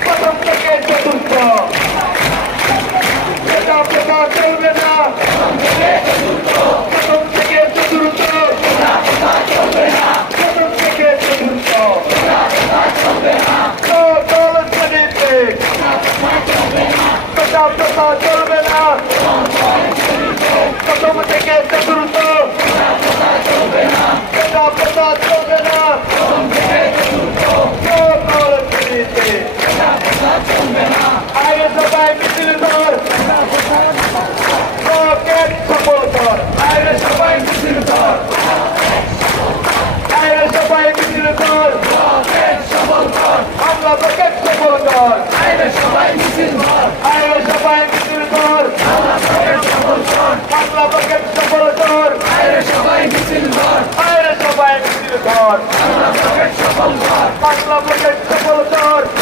প্রথম থেকে চতুর্থ এটা প্রথা চলবে না প্রথম থেকে চতুর্থ প্রথম থেকে চতুর্থ প্রথা প্রথা চলবে কর রকেট সফল কর আগে সবাই মিছিল কর। আগে সবাই মিছিল কর। রকেট সফল কর। রকেট সফল কর। আগে সবাই মিছিল কর। আগে সবাই মিছিল কর। রকেট সফল কর। আমরা রকেট